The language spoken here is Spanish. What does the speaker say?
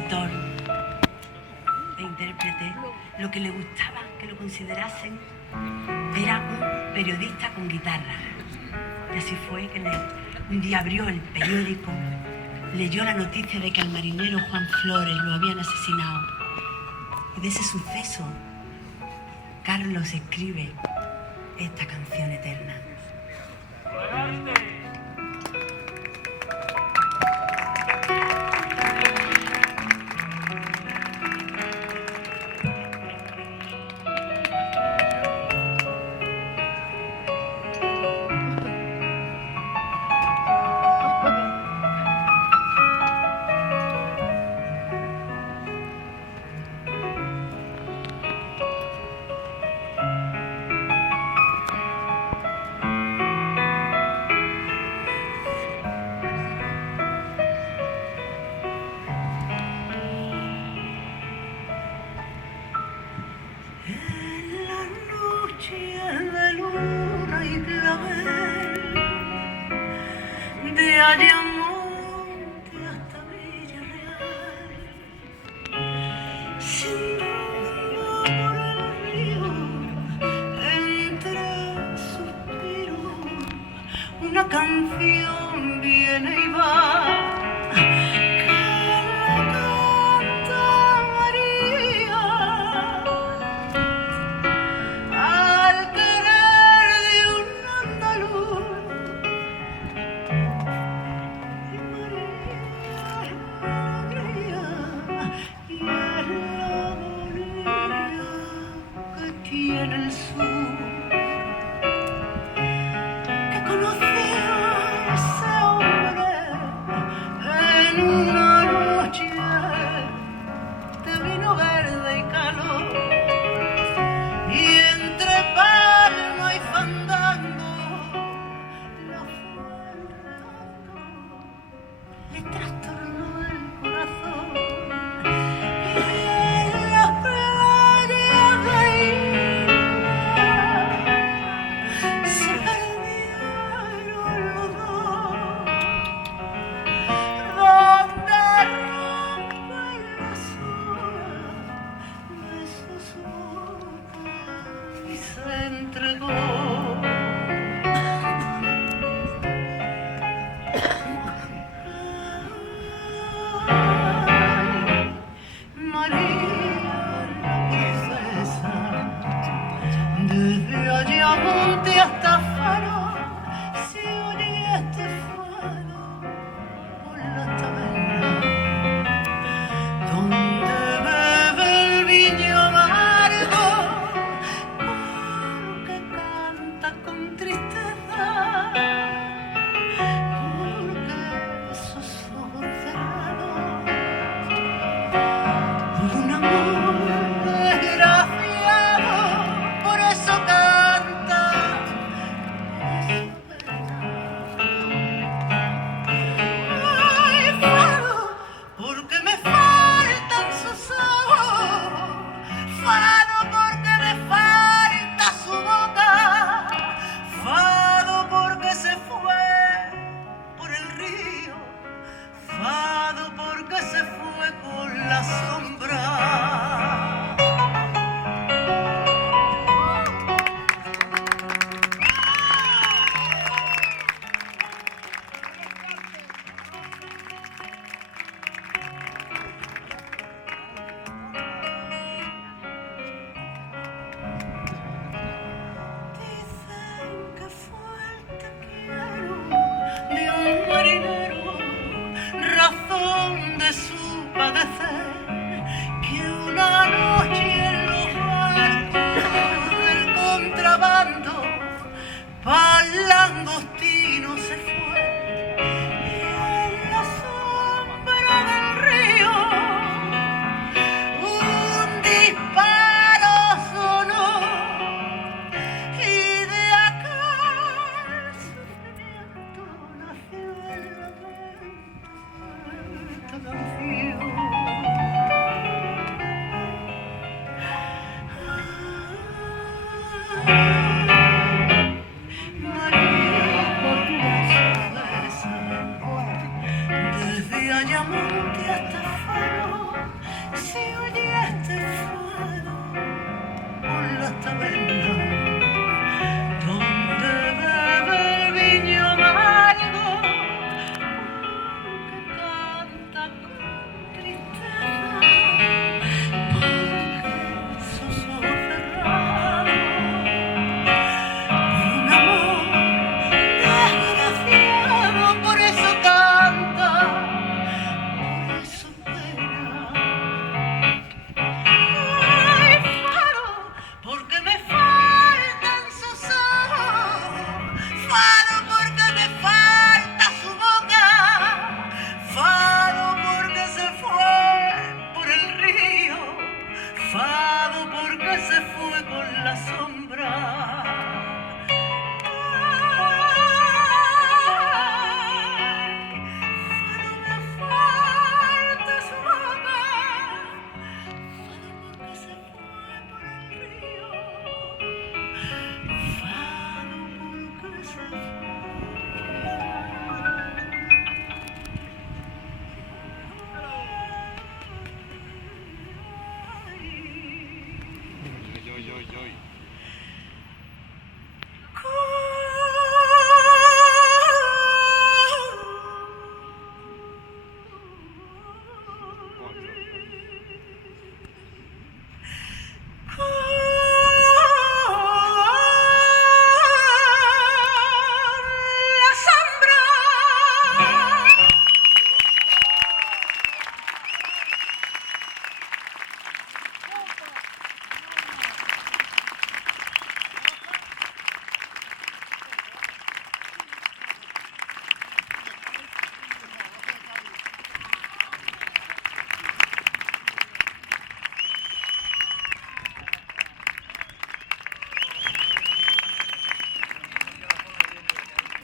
compositor e intérprete, lo que le gustaba que lo considerasen era un periodista con guitarra. Y así fue que un día abrió el periódico, leyó la noticia de que al marinero Juan Flores lo habían asesinado. Y de ese suceso, Carlos escribe esta canción eterna. De luna y clavel, de Ayamonte hasta Villarreal, sin rumbo por el río, entre suspiros, una canción viene y va. En el sur, que conoció a ese hombre en una noche de vino verde y calor, y entre palma y fandango la fue enredando, le trastornó el corazón. Desde Ayamonte hasta Faro se oye este fado por la taberna, donde bebe el viño amargo, porque canta con tristeza, porque esos ojos cerrados, un amor desgraciado, por eso canta, ay, fado, porque me faltan sus ojos, fado, porque me falta su boca, fado, porque se fue por el río, fado, porque se fue con la sombra.